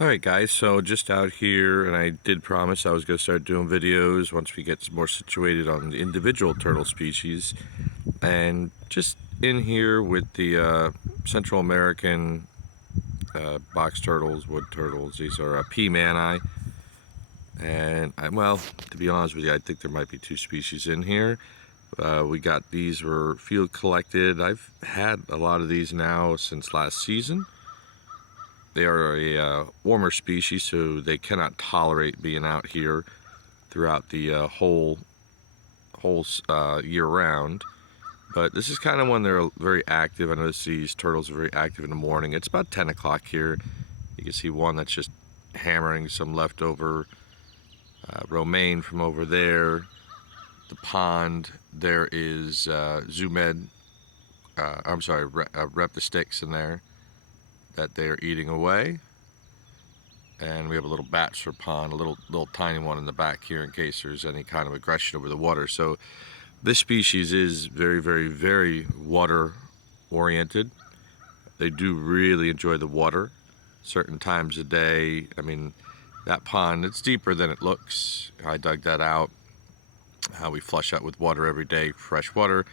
Alright guys, so just out here, and I did promise I was going to start doing videos once we get more situated on the individual turtle species. And just in here with the Central American box turtles, wood turtles, these are P. manni. And well, to be honest with you, I think there might be two species in here. We got these were field collected. I've had a lot of these now since last season. They are a warmer species, so they cannot tolerate being out here throughout the whole year round. But this is kind of when they're very active. I notice these turtles are very active in the morning. It's about 10 o'clock here. You can see one that's just hammering some leftover romaine from over there. The pond, there is Zoomed, I'm sorry, Reptosticks in there that they're eating away. And we have a little bachelor pond, a little tiny one in the back here in case there's any kind of aggression over the water. So this species is very, very, very water oriented. They do really enjoy the water certain times a day. I mean, that pond, it's deeper than it looks. I dug that out. We flush out with water every day, fresh water,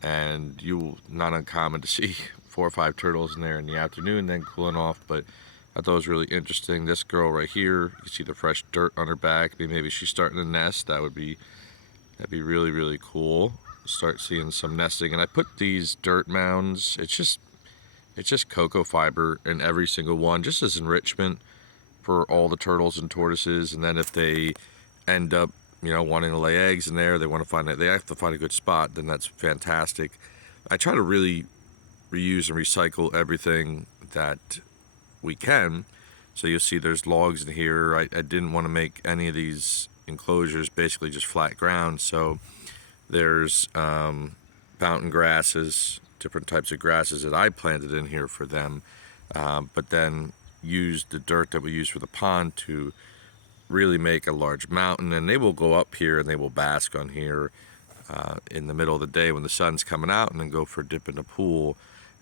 and not uncommon to see 4 or 5 turtles in there in the afternoon, then cooling off. But I thought it was really interesting. This girl right here, you can see the fresh dirt on her back. Maybe she's starting to nest. That'd be really, really cool. Start seeing some nesting. And I put these dirt mounds. It's just cocoa fiber in every single one, just as enrichment for all the turtles and tortoises. And then if they end up, wanting to lay eggs in there, they have to find a good spot, then that's fantastic. I try to really reuse and recycle everything that we can. So you'll see there's logs in here. I didn't want to make any of these enclosures basically just flat ground, so there's mountain grasses, different types of grasses that I planted in here for them, but then used the dirt that we use for the pond to really make a large mountain. And they will go up here and they will bask on here in the middle of the day when the sun's coming out, and then go for a dip in the pool.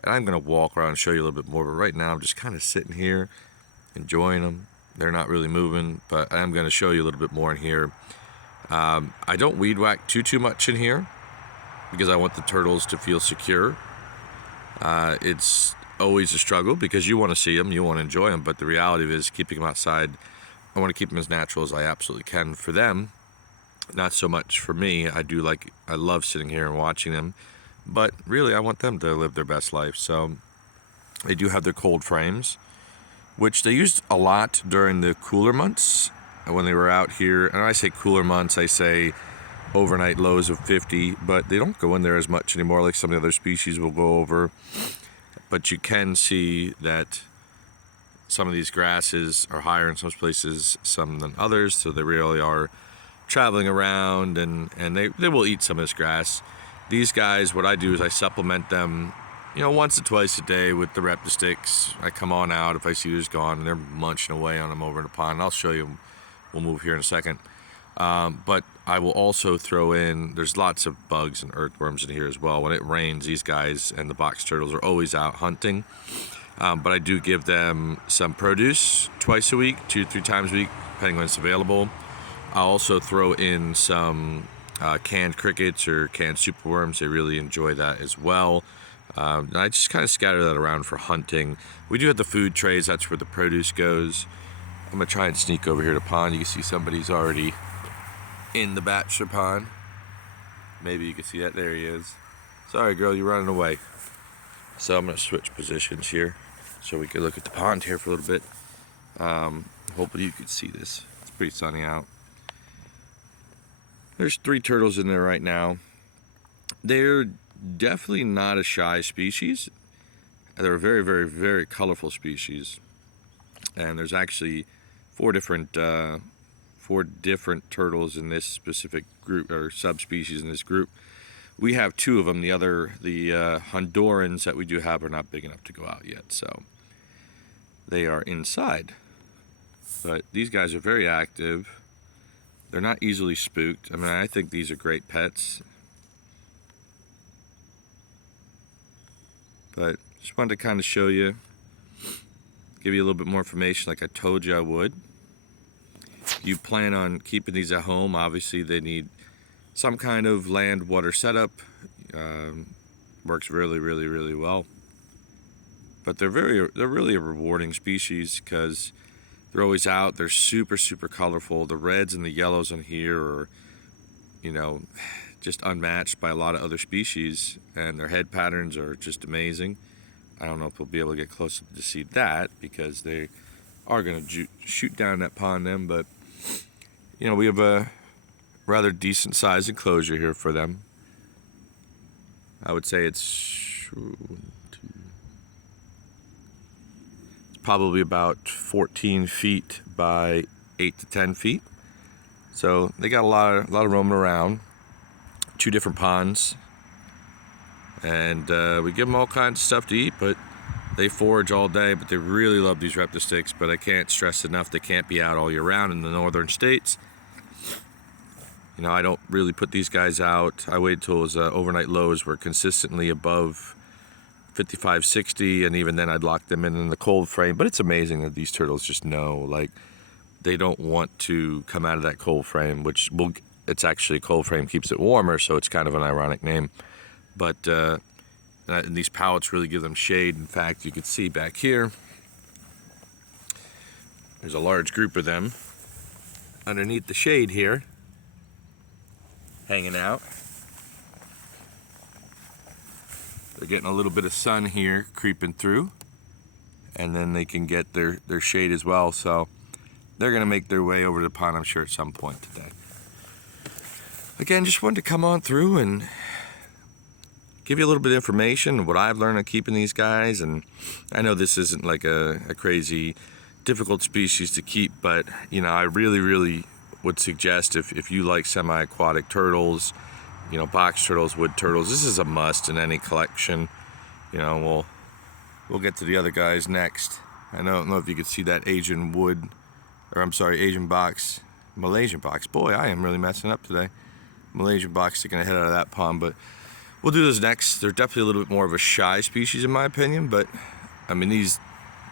And I'm going to walk around and show you a little bit more, but right now I'm just kind of sitting here enjoying them. They're not really moving, but I am going to show you a little bit more in here. I don't weed whack too much in here because I want the turtles to feel secure. It's always a struggle because you want to see them, you want to enjoy them, but the reality is keeping them outside, I want to keep them as natural as I absolutely can for them. Not so much for me. I love sitting here and watching them, but really I want them to live their best life. So they do have their cold frames, which they used a lot during the cooler months when they were out here. And when I say cooler months, I say overnight lows of 50, but they don't go in there as much anymore like some of the other species will go over. But you can see that some of these grasses are higher in some places some than others, so they really are traveling around, and they will eat some of this grass. These guys, what I do is I supplement them once or twice a day with the Reptosticks. I come on out if I see who's gone and they're munching away on them over in the pond. I'll show you. We'll move here in a second. But I will also throw in, there's lots of bugs and earthworms in here as well. When it rains, these guys and the box turtles are always out hunting. But I do give them some produce twice a week, 2-3 times a week, depending when it's available. I'll also throw in some canned crickets or canned superworms. They really enjoy that as well. And I just kind of scatter that around for hunting. We do have the food trays. That's where the produce goes. I'm going to try and sneak over here to pond. You can see somebody's already in the bachelor pond. Maybe you can see that. There he is. Sorry, girl, you're running away. So I'm going to switch positions here so we can look at the pond here for a little bit. Hopefully you can see this. It's pretty sunny out. There's 3 turtles in there right now. They're definitely not a shy species. They're a very, very, very colorful species. And there's actually 4 different turtles in this specific group, or subspecies in this group. We have 2 of them. The Hondurans that we do have are not big enough to go out yet, so they are inside. But these guys are very active. They're not easily spooked. I mean, I think these are great pets. But just wanted to kind of show you, give you a little bit more information like I told you I would. If you plan on keeping these at home, obviously they need some kind of land water setup. Works really, really, really well. But they're really a rewarding species because they're always out. They're super, super colorful. The reds and the yellows on here are, you know, just unmatched by a lot of other species, and their head patterns are just amazing. I don't know if we'll be able to get closer to see that because they are going to shoot down that pond then, but you know, we have a rather decent sized enclosure here for them. I would say it's probably about 14 feet by 8 to 10 feet. So they got a lot of roaming around. 2 different ponds, and we give them all kinds of stuff to eat, but they forage all day. But they really love these Reptosticks, but I can't stress enough, they can't be out all year round in the northern states. You know, I don't really put these guys out. I wait till his overnight lows were consistently above 55, 60, and even then I'd lock them in the cold frame. But it's amazing that these turtles just know, like, they don't want to come out of that cold frame, which will, it's actually cold frame keeps it warmer, so it's kind of an ironic name. But and these pallets really give them shade. In fact, you can see back here, there's a large group of them underneath the shade here, hanging out. They're getting a little bit of sun here creeping through, and then they can get their shade as well. So they're gonna make their way over to the pond, I'm sure, at some point today. Again, just wanted to come on through and give you a little bit of information, what I've learned on keeping these guys. And I know this isn't like a crazy difficult species to keep, but you know, I really, really would suggest if you like semi-aquatic turtles, you know, box turtles, wood turtles, this is a must in any collection. You know, we'll get to the other guys next. I don't know if you could see that Asian box, Malaysian box. Boy, I am really messing up today. Malaysian box sticking a head out of that pond, but we'll do those next. They're definitely a little bit more of a shy species in my opinion, but I mean, these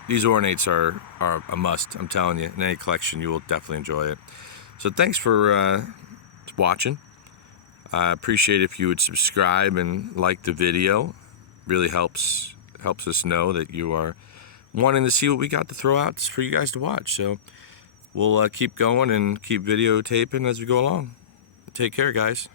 ornates are a must. I'm telling you, in any collection you will definitely enjoy it. So thanks for watching. I appreciate if you would subscribe and like the video. Really helps us know that you are wanting to see what we got to throw out for you guys to watch. So we'll keep going and keep videotaping as we go along. Take care, guys.